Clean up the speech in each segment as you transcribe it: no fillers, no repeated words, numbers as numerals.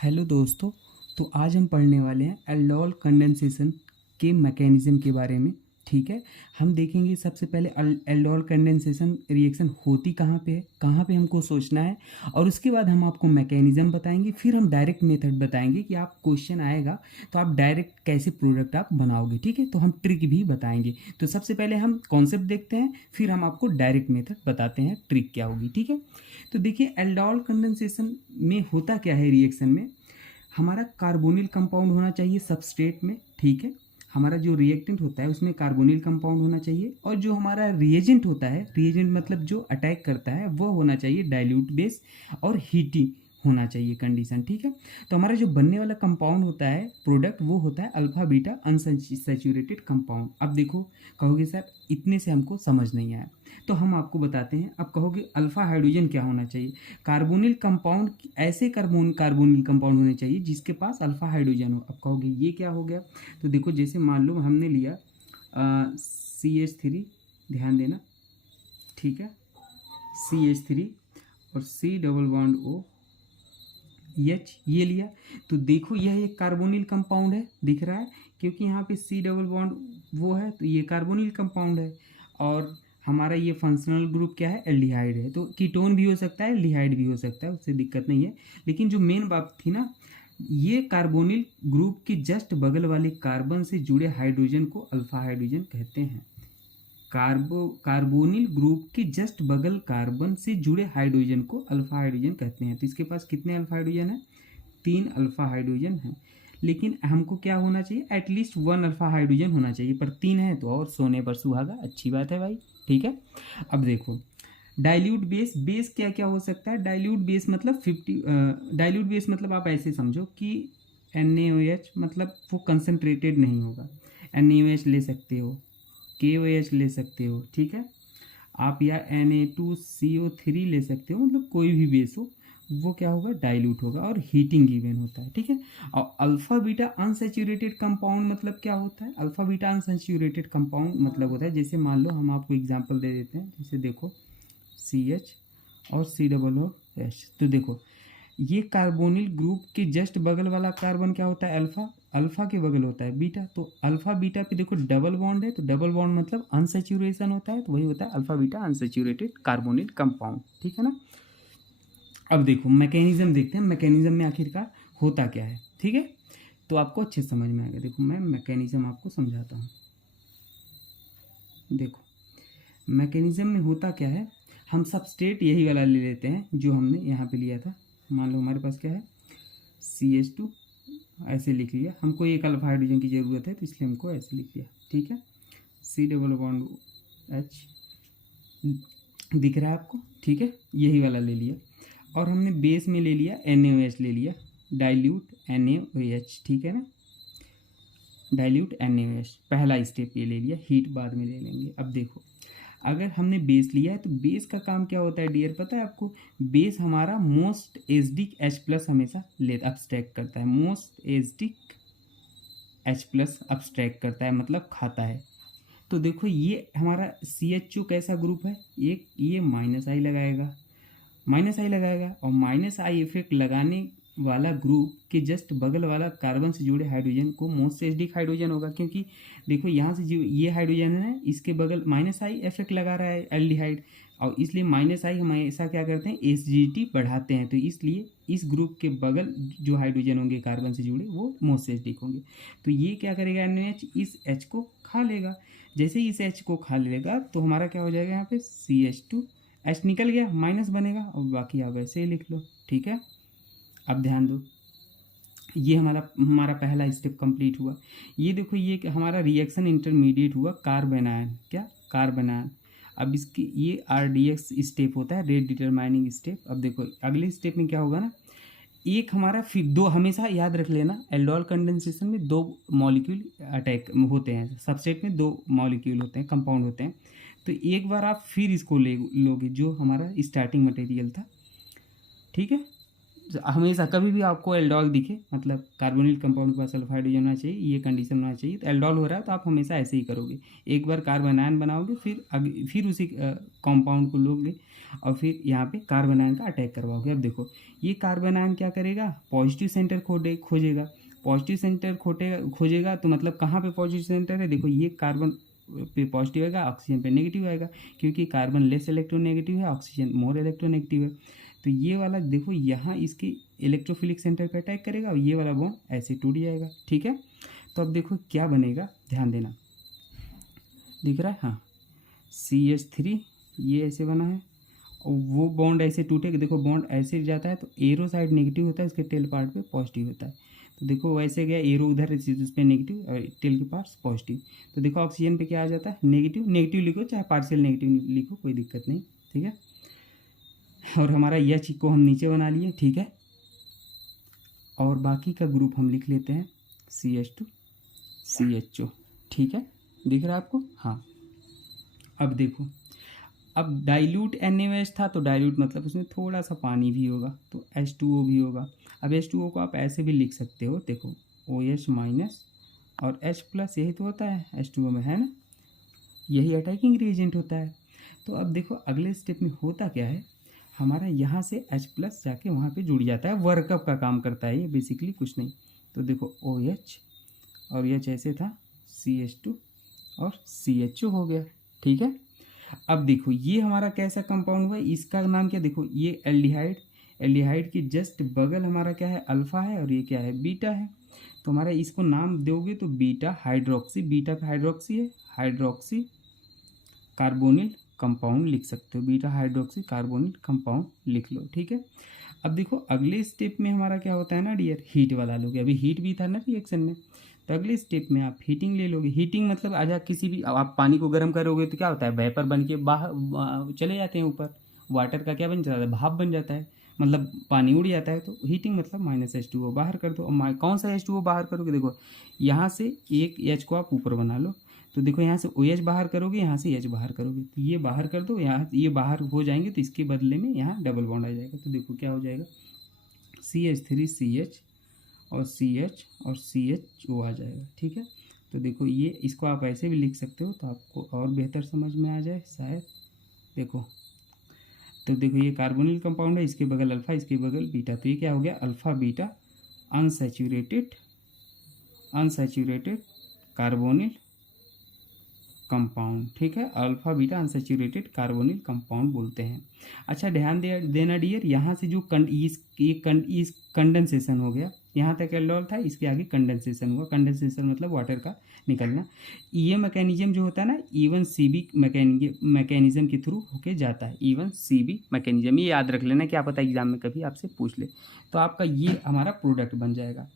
Hello दोस्तों। तो आज हम पढ़ने वाले हैं एल्डोल कंडेंसेशन के मैकेनिज़्म के बारे में। ठीक है, हम देखेंगे सबसे पहले एल्डोल कंडेंसेशन रिएक्शन होती कहाँ पे है, कहाँ पे हमको सोचना है, और उसके बाद हम आपको मैकेनिज़्म बताएंगे। फिर हम डायरेक्ट मेथड बताएंगे कि आप क्वेश्चन आएगा तो आप डायरेक्ट कैसे प्रोडक्ट आप बनाओगे। ठीक है, तो हम ट्रिक भी बताएंगे। तो सबसे पहले हम कॉन्सेप्ट देखते हैं, फिर हम आपको डायरेक्ट मेथड बताते हैं ट्रिक क्या होगी। ठीक है, तो देखिए एल्डोल कंडेंसेशन में होता क्या है। रिएक्शन में हमारा कार्बोनिल कंपाउंड होना चाहिए सबस्ट्रेट में। ठीक है, हमारा जो रिएक्टेंट होता है उसमें कार्बोनिल कंपाउंड होना चाहिए, और जो हमारा रिएजेंट होता है, रिएजेंट मतलब जो अटैक करता है, वो होना चाहिए डाइल्यूट बेस और हीटिंग होना चाहिए कंडीशन। ठीक है, तो हमारा जो बनने वाला कंपाउंड होता है प्रोडक्ट, वो होता है अल्फा बीटा अनसैचुरेटेड कंपाउंड। अब देखो, कहोगे सर इतने से हमको समझ नहीं आया, तो हम आपको बताते हैं। अब कहोगे अल्फा हाइड्रोजन क्या होना चाहिए। कार्बोनिल कंपाउंड, ऐसे कार्बोनिल कंपाउंड होने चाहिए जिसके पास अल्फा हाइड्रोजन हो। अब कहोगे ये क्या हो गया, तो देखो जैसे मान लो हमने लिया CH3, ध्यान देना। ठीक है, CH3 और C डबल बॉन्ड OH ये लिया, तो देखो यह एक कार्बोनिल कंपाउंड है, दिख रहा है, क्योंकि यहाँ पे C डबल बॉन्ड वो है, तो ये कार्बोनिल कंपाउंड है। और हमारा ये फंक्शनल ग्रुप क्या है, एल्डिहाइड है। तो कीटोन भी हो सकता है, एल्डिहाइड भी हो सकता है, उससे दिक्कत नहीं है। लेकिन जो मेन बात थी ना, ये कार्बोनिल ग्रुप के जस्ट बगल वाले कार्बन से जुड़े हाइड्रोजन को अल्फा हाइड्रोजन कहते हैं। कार्बोनिल ग्रुप के जस्ट बगल कार्बन से जुड़े हाइड्रोजन को अल्फा हाइड्रोजन कहते हैं। तो इसके पास कितने अल्फा हाइड्रोजन है, 3 अल्फा हाइड्रोजन है। लेकिन हमको क्या होना चाहिए, एटलीस्ट 1 अल्फा हाइड्रोजन होना चाहिए, पर 3 है तो और सोने पर सुहागा, अच्छी बात है भाई। ठीक है, अब देखो डाइल्यूट बेस, बेस क्या क्या हो सकता है। डाइल्यूट बेस मतलब 50, डाइल्यूट बेस मतलब आप ऐसे समझो कि NaOH, मतलब वो कंसनट्रेटेड नहीं होगा। NaOH ले सकते हो, KOH ले सकते हो। ठीक है, आप या Na2CO3 ले सकते हो, मतलब कोई भी बेस हो, वो क्या होगा, डाइल्यूट होगा और हीटिंग गिवन होता है। ठीक है, और अल्फा बीटा अनसैचुरेटेड कंपाउंड मतलब क्या होता है। अल्फा बीटा अनसैचुरेटेड कंपाउंड मतलब होता है, जैसे मान लो हम आपको एग्जांपल दे देते हैं, जैसे देखो CH और C डबल OH। तो देखो ये कार्बोनिल ग्रुप के जस्ट बगल वाला कार्बन क्या होता है, अल्फा, अल्फा के बगल होता है बीटा। तो अल्फा बीटा पे देखो डबल बॉन्ड है, तो डबल बॉन्ड मतलब अनसैचुरेशन होता है, तो वही होता है alpha beta unsaturated carbonyl compound. ठीक है ना। अब देखो मैकेनिज्म देखते हैं, मैकेनिज्म में आखिरकार होता क्या है। ठीक है, तो आपको अच्छे समझ में आएगा। देखो मैं मैकेनिज्म आपको समझाता हूँ। देखो मैकेनिज्म में होता क्या है, हम सबस्ट्रेट यही वाला ले लेते हैं जो हमने यहाँ पे लिया था। मान लो हमारे पास क्या है, CH2, ऐसे लिख लिया। हमको एक अल्फा हाइड्रोजन की ज़रूरत है, तो इसलिए हमको ऐसे लिख लिया। ठीक है, C डबल बॉन्ड OH दिख रहा है आपको। ठीक है, यही वाला ले लिया, और हमने बेस में ले लिया NaOH ले लिया, डाइल्यूट NaOH। ठीक है ना, डाइल्यूट NaOH पहला स्टेप ये ले लिया, हीट बाद में ले लेंगे। अब देखो अगर हमने बेस लिया है, तो बेस का काम क्या होता है डियर, पता है आपको। बेस हमारा मोस्ट एसिडिक H+ हमेशा ले अब्स्ट्रैक्ट करता है, मोस्ट एसिडिक H+ अब्स्ट्रैक्ट करता है, मतलब खाता है। तो देखो ये हमारा CHO कैसा ग्रुप है, एक ये -I लगाएगा, -I लगाएगा, और -I इफेक्ट लगाने वाला ग्रुप के जस्ट बगल वाला कार्बन से जुड़े हाइड्रोजन को मोस्ट एसिडिक हाइड्रोजन होगा, क्योंकि देखो यहाँ से जो ये हाइड्रोजन है, इसके बगल -I इफेक्ट लगा रहा है एल्डिहाइड, और इसलिए -I हमेशा क्या करते हैं, एसिडिटी बढ़ाते हैं। तो इसलिए इस ग्रुप के बगल जो हाइड्रोजन होंगे कार्बन से जुड़े, वो मोस्ट एसिडिक होंगे। तो ये क्या करेगा, NaOH इस H को खा लेगा। जैसे ही इस H को खा लेगा, तो हमारा क्या हो जाएगा, यहाँ पे CH2, H निकल गया, माइनस बनेगा, और बाकी आप ऐसे ही लिख लो। ठीक है, अब ध्यान दो, ये हमारा हमारा पहला स्टेप कंप्लीट हुआ। ये देखो ये हमारा रिएक्शन इंटरमीडिएट हुआ, कार्बन आयन, क्या कार्बन आयन। अब इसकी ये RDX स्टेप होता है, रेट डिटरमाइनिंग स्टेप। अब देखो अगले स्टेप में क्या होगा ना, एक हमारा फिर दो, हमेशा याद रख लेना एल्डोल कंडेंसेशन में 2 मॉलिक्यूल अटैक होते हैं, सबसेट में 2 मॉलिक्यूल होते हैं, कंपाउंड होते हैं। तो एक बार आप फिर इसको ले लोगे जो हमारा स्टार्टिंग मटेरियल था। ठीक है, हमेशा कभी भी आपको एल्डोल दिखे, मतलब कार्बोनिल कंपाउंड के पास अल्फा हाइड्रोजन होना चाहिए, ये कंडीशन होना चाहिए, तो एल्डोल हो रहा है तो आप हमेशा ऐसे ही करोगे। एक बार कार्बन आयन बनाओगे, फिर उसी कंपाउंड को लोगे और फिर यहाँ पे कार्बन आयन का अटैक करवाओगे। अब देखो ये कार्बन आयन क्या करेगा, पॉजिटिव सेंटर खोजेगा। पॉजिटिव सेंटर खोजेगा तो मतलब कहाँ पे पॉजिटिव सेंटर है, देखो ये कार्बन पे पॉजिटिव आएगा, ऑक्सीजन पे नेगेटिव आएगा, क्योंकि कार्बन लेस इलेक्ट्रोनेगेटिव है, ऑक्सीजन मोर इलेक्ट्रोनेगेटिव है। तो ये वाला देखो यहाँ इसके इलेक्ट्रोफिलिक सेंटर पे अटैक करेगा और ये वाला बॉन्ड ऐसे टूट जाएगा। ठीक है, तो अब देखो क्या बनेगा, ध्यान देना, दिख रहा है, हाँ CH3 ये ऐसे बना है और वो बॉन्ड ऐसे टूटेगा, देखो बॉन्ड ऐसे जाता है तो एरो साइड नेगेटिव होता है, उसके टेल पार्ट पे पॉजिटिव होता है। तो देखो वैसे गया, एरो उधर उस पर नेगेटिव और टेल के पार्ट पॉजिटिव। तो देखो ऑक्सीजन पे क्या आ जाता है, नेगेटिव। नेगेटिव लिखो चाहे पार्शियल नेगेटिव लिखो, कोई दिक्कत नहीं। ठीक है, और हमारा H को हम नीचे बना लिए। ठीक है, और बाकी का ग्रुप हम लिख लेते हैं CH2 CHO। ठीक है, दिख रहा है आपको, हाँ। अब देखो, अब डाइल्यूट NaOH था तो डाइल्यूट मतलब उसमें थोड़ा सा पानी भी होगा, तो H2O भी होगा। अब H2O को आप ऐसे भी लिख सकते हो, देखो OH माइनस और H प्लस, यही तो होता है H2O में, है ना, यही अटैकिंग रिएजेंट होता है। तो अब देखो अगले स्टेप में होता क्या है, हमारा यहाँ से H प्लस जाके वहाँ पे जुड़ जाता है, वर्कअप का काम करता है ये बेसिकली, कुछ नहीं। तो देखो OH और H ऐसे था, CH2 और CHO हो गया। ठीक है, अब देखो ये हमारा कैसा कंपाउंड हुआ, इसका नाम क्या, देखो ये एल्डिहाइड, एल्डिहाइड के जस्ट बगल हमारा क्या है, अल्फा है और ये क्या है, बीटा है। तो हमारा इसको नाम दोगे तो बीटा हाइड्रोक्सी, बीटा पे हाइड्रोक्सी है, हाइड्रोक्सी कार्बोनिल कंपाउंड लिख सकते हो, बीटा हाइड्रोक्सी कार्बोनिल कंपाउंड लिख लो। ठीक है, अब देखो अगले स्टेप में हमारा क्या होता है ना डियर, हीट वाला लोगे, अभी हीट भी था ना रिएक्शन में, तो अगले स्टेप में आप हीटिंग ले लोगे। हीटिंग मतलब आजा किसी भी, अब आप पानी को गर्म करोगे तो क्या होता है, वेपर बन के बाहर चले जाते हैं ऊपर, वाटर का क्या बन जाता है, भाप बन जाता है, मतलब पानी उड़ जाता है। तो हीटिंग मतलब -H2O बाहर कर दो। और कौन सा H2O बाहर करोगे, देखो यहाँ से एक H को आप ऊपर बना लो, तो देखो यहाँ से OH बाहर करोगे, यहाँ से H बाहर करोगे, तो ये बाहर कर दो, यहाँ ये बाहर हो जाएंगे, तो इसके बदले में यहाँ डबल बॉन्ड आ जाएगा। तो देखो क्या हो जाएगा, CH3CH और CH और CHO आ जाएगा। ठीक है, तो देखो ये, इसको आप ऐसे भी लिख सकते हो तो आपको और बेहतर समझ में आ जाए शायद। देखो, तो देखो ये कार्बोनिल कंपाउंड है, इसके बगल अल्फा, इसके बगल बीटा, तो ये क्या हो गया, alpha beta unsaturated carbonyl compound. ठीक है, alpha beta unsaturated carbonyl compound बोलते हैं। अच्छा ध्यान देना डियर, यहाँ से जो इस कंडेंसेशन हो गया, यहाँ तक एल्डोल था, इसके आगे कंडेंसेशन हुआ। कंडेंसेशन मतलब वाटर का निकलना। ये मैकेनिज्म जो होता है ना, इवन CB मैकेनिज्म के थ्रू होके जाता है, इवन CB मैकेनिज्म, ये याद रख लेना, क्या पता एग्जाम में कभी आपसे पूछ ले, तो आपका ये हमारा प्रोडक्ट बन जाएगा।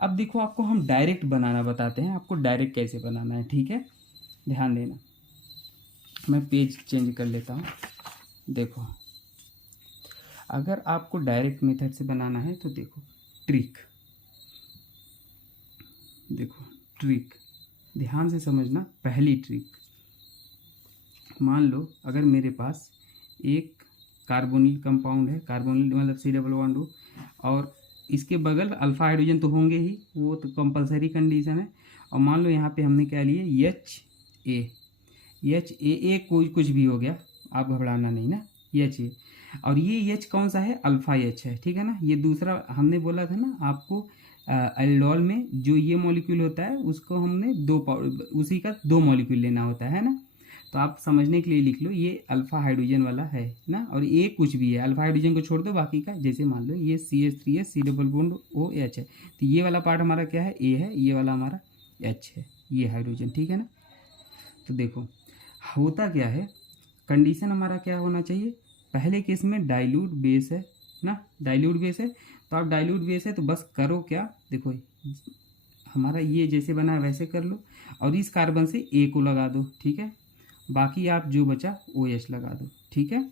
अब देखो आपको हम डायरेक्ट बनाना बताते हैं, आपको डायरेक्ट कैसे बनाना है। ठीक है, ध्यान देना, मैं पेज चेंज कर लेता हूँ। देखो अगर आपको डायरेक्ट मेथड से बनाना है तो देखो ट्रिक, देखो ट्रिक ध्यान से समझना। पहली ट्रिक, मान लो अगर मेरे पास एक कार्बोनिल कंपाउंड है, कार्बोनिल मतलब C डबल बॉन्ड हो, और इसके बगल अल्फा हाइड्रोजन तो होंगे ही, वो तो कंपलसरी कंडीशन है। और मान लो यहाँ पे हमने क्या लिए, HA कोई कुछ भी हो गया, आप घबराना नहीं ना, HA, और ये H कौन सा है, अल्फा H है। ठीक है ना, ये दूसरा हमने बोला था ना आपको, एल्डोल में जो ये मॉलिक्यूल होता है उसको हमने उसी का 2 मॉलिक्यूल लेना होता है ना, तो आप समझने के लिए लिख लो, ये अल्फा हाइड्रोजन वाला है ना, और ये कुछ भी है, अल्फा हाइड्रोजन को छोड़ दो बाकी का, जैसे मान लो ये CH3 है, C डबल बॉन्ड OH है, तो ये वाला पार्ट हमारा क्या है, A है, ये वाला हमारा H है, ये हाइड्रोजन। ठीक है ना, तो देखो होता क्या है, कंडीशन हमारा क्या होना चाहिए, पहले केस में डाइल्यूट बेस है ना, डाइल्यूट बेस है, तो आप डाइल्यूट बेस है तो बस करो क्या, देखो हमारा ये जैसे बना है वैसे कर लो, और इस कार्बन से A को लगा दो। ठीक है, बाकी आप जो बचा OH लगा दो। ठीक है,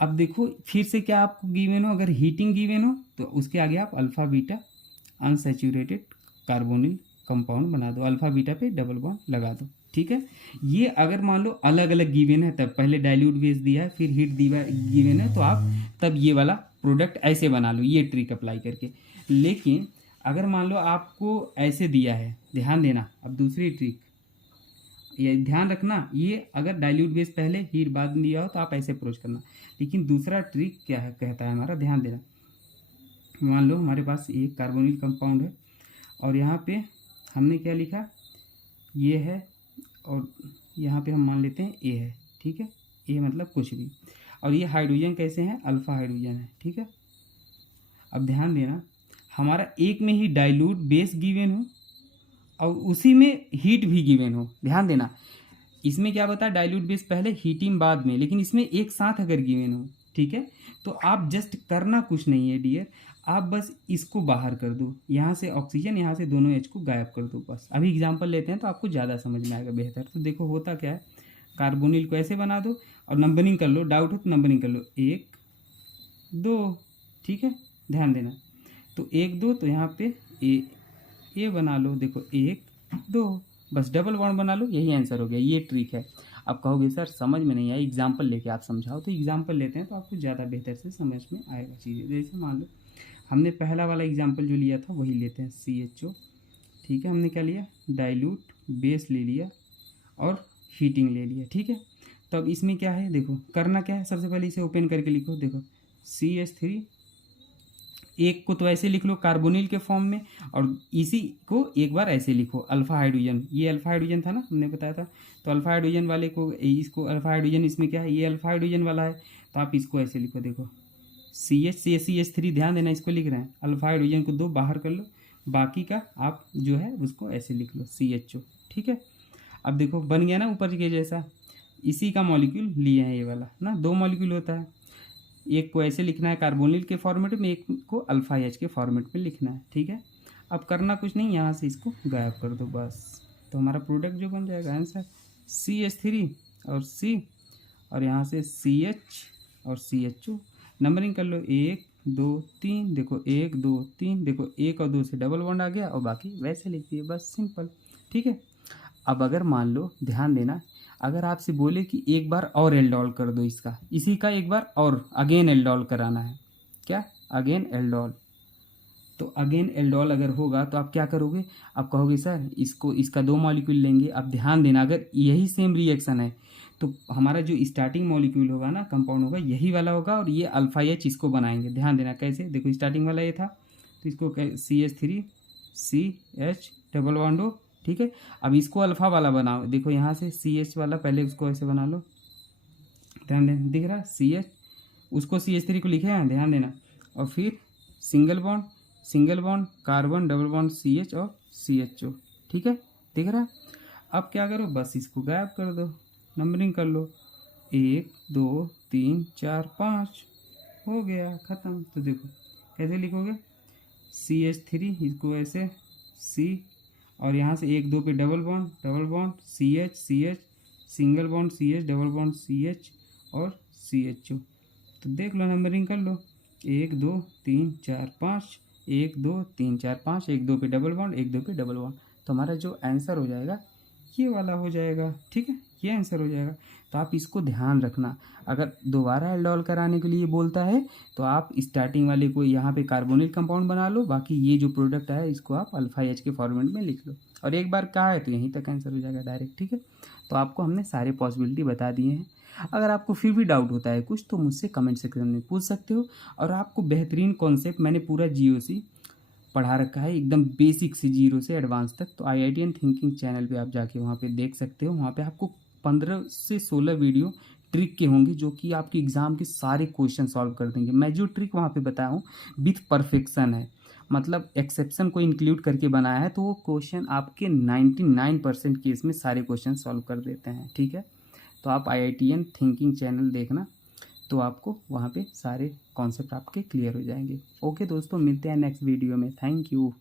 अब देखो फिर से क्या आपको गिवन हो, अगर हीटिंग गिवन हो तो उसके आगे आप alpha beta unsaturated carbonyl compound बना दो, अल्फा बीटा पे डबल बॉन्ड लगा दो। ठीक है, ये अगर मान लो अलग अलग गिवन है, तब पहले डाइल्यूट बेस दिया है फिर हीट दिया गिवन है, तो आप तब ये वाला प्रोडक्ट ऐसे बना लो ये ट्रिक अप्लाई करके। लेकिन अगर मान लो आपको ऐसे दिया है, ध्यान देना, अब दूसरी ट्रिक ये ध्यान रखना, ये अगर डाइल्यूट बेस पहले हीट बाद में दिया हो तो आप ऐसे अप्रोच करना। लेकिन दूसरा ट्रिक क्या है कहता है हमारा, ध्यान देना, मान लो हमारे पास एक कार्बोनिल कंपाउंड है और यहाँ पे हमने क्या लिखा, ये है और यहाँ पे हम मान लेते हैं ए है, ठीक है, ए मतलब कुछ भी, और ये हाइड्रोजन कैसे हैं, अल्फा हाइड्रोजन है, ठीक है। अब ध्यान देना, हमारा एक में ही डाइल्यूट बेस गिवन हो और उसी में हीट भी गिवन हो, ध्यान देना, इसमें क्या बता डाइल्यूट बेस पहले हीटिंग बाद में, लेकिन इसमें एक साथ अगर गिवन हो, ठीक है, तो आप जस्ट करना कुछ नहीं है डियर, आप बस इसको बाहर कर दो, यहाँ से ऑक्सीजन, यहाँ से दोनों एच को गायब कर दो बस। अभी एग्जांपल लेते हैं तो आपको ज़्यादा समझ में आएगा बेहतर। तो देखो होता क्या है, कार्बोनिल को ऐसे बना दो और नंबरिंग कर लो, डाउट हो तो नंबरिंग कर लो, 1 2, ठीक है, ध्यान देना, तो 1 2, तो यहाँ पे ए बना लो, देखो 1 2, बस डबल बॉन्ड बना लो, यही आंसर हो गया, ये ट्रिक है। आप कहोगे सर समझ में नहीं आया, एग्जाम्पल लेके आप समझाओ, तो एग्जाम्पल लेते हैं तो आपको ज़्यादा बेहतर से समझ में आएगा चीज़ें। जैसे मान लो हमने पहला वाला एग्जाम्पल जो लिया था वही लेते हैं, CHO, ठीक है, हमने क्या लिया, डाइल्यूट बेस ले लिया और हीटिंग ले लिया, ठीक है। तब इसमें क्या है, देखो करना क्या है, सबसे पहले इसे ओपन करके लिखो, देखो CH3, एक को तो ऐसे लिख लो कार्बोनिल के फॉर्म में, और इसी को एक बार ऐसे लिखो अल्फा हाइड्रोजन, ये अल्फा हाइड्रोजन था ना हमने बताया था, तो अल्फा हाइड्रोजन वाले को, इसको अल्फा हाइड्रोजन, इसमें क्या है, ये अल्फा हाइड्रोजन वाला है, तो आप इसको ऐसे लिखो, देखो CH3, ध्यान देना इसको लिख रहे हैं, अल्फा हाइड्रोजन को 2 बाहर कर लो, बाकी का आप जो है उसको ऐसे लिख लो CHO, ठीक है। अब देखो बन गया ना ऊपर के जैसा, इसी का मॉलिक्यूल लिए हैं ये वाला ना, 2 मॉलिक्यूल होता है, एक को ऐसे लिखना है कार्बोनिल के फॉर्मेट में, एक को अल्फा एच के फॉर्मेट में लिखना है, ठीक है। अब करना कुछ नहीं, यहाँ से इसको गायब कर दो बस, तो हमारा प्रोडक्ट जो बन जाएगा आंसर CH3 और C, और यहाँ से CH और CHO, नंबरिंग कर लो 1 2 3, देखो 1 2 3, देखो 1 और 2 से डबल बॉन्ड आ गया और बाकी वैसे लिख दिए बस, सिंपल, ठीक है। अब अगर मान लो, ध्यान देना, अगर आपसे बोले कि एक बार और एल्डोल कर दो इसका, इसी का एक बार और अगेन एल्डोल कराना है, क्या अगेन एल्डोल, तो अगेन एल्डोल अगर होगा तो आप क्या करोगे, आप कहोगे सर इसको, इसका 2 मॉलिक्यूल लेंगे। अब ध्यान देना, अगर यही सेम रिएक्शन है तो हमारा जो स्टार्टिंग मॉलिक्यूल होगा ना, कंपाउंड होगा, यही वाला होगा, और ये अल्फा एच इसको बनाएंगे, ध्यान देना कैसे, देखो स्टार्टिंग वाला ये था तो इसको CH3 CH डबल बॉन्ड हो, ठीक है। अब इसको अल्फा वाला बनाओ, देखो यहाँ से CH वाला, पहले उसको ऐसे बना लो, ध्यान देना, दिख रहा CH, उसको CH3 को लिखे हैं, ध्यान देना, और फिर single bond carbon double bond CH और CHO, ठीक है, दिख रहा। अब क्या करो, बस इसको गायब कर दो, नंबरिंग कर लो, 1 2 3 4 5, हो गया ख़त्म। तो देखो कैसे लिखोगे, CH3 इसको ऐसे C, और यहाँ से 1 2 पे double bond CH single bond CH double bond CH और CHO, तो देख लो नंबरिंग कर लो, 1 2 3 4 5, 1 2 3 4 5, 1 2 पे डबल बॉन्ड 1 2 पे डबल बॉन्ड, तो हमारा जो आंसर हो जाएगा ये वाला हो जाएगा, ठीक है, ये आंसर हो जाएगा। तो आप इसको ध्यान रखना, अगर दोबारा एल्डोल कराने के लिए बोलता है तो आप स्टार्टिंग वाले को यहाँ पे कार्बोनिल कंपाउंड बना लो, बाकी ये जो प्रोडक्ट है इसको आप अल्फा एच के फॉर्मेट में लिख लो, और एक बार कहा है तो यहीं तक आंसर हो जाएगा डायरेक्ट, ठीक है। तो आपको हमने सारे पॉसिबिलिटी बता दिए हैं। अगर आपको फिर भी डाउट होता है कुछ तो मुझसे कमेंट सेक्शन में पूछ सकते हो, और आपको बेहतरीन कॉन्सेप्ट मैंने पूरा GOC पढ़ा रखा है, एकदम बेसिक से 0 से एडवांस तक, तो IITian थिंकिंग चैनल पे आप जाके वहाँ पे देख सकते हो। वहाँ पे आपको 15 से 16 वीडियो ट्रिक के होंगे जो कि आपके एग्ज़ाम के सारे क्वेश्चन सॉल्व कर देंगे। मैं जो ट्रिक वहाँ पे बताया हूँ विथ परफेक्शन है, मतलब एक्सेप्शन को इंक्लूड करके बनाया है, तो वो क्वेश्चन आपके 99% केस में सारे क्वेश्चन सॉल्व कर देते हैं, ठीक है। तो आप IITian थिंकिंग चैनल देखना, तो आपको वहाँ पे सारे कॉन्सेप्ट आपके क्लियर हो जाएंगे। ओके दोस्तों, मिलते हैं नेक्स्ट वीडियो में, थैंक यू।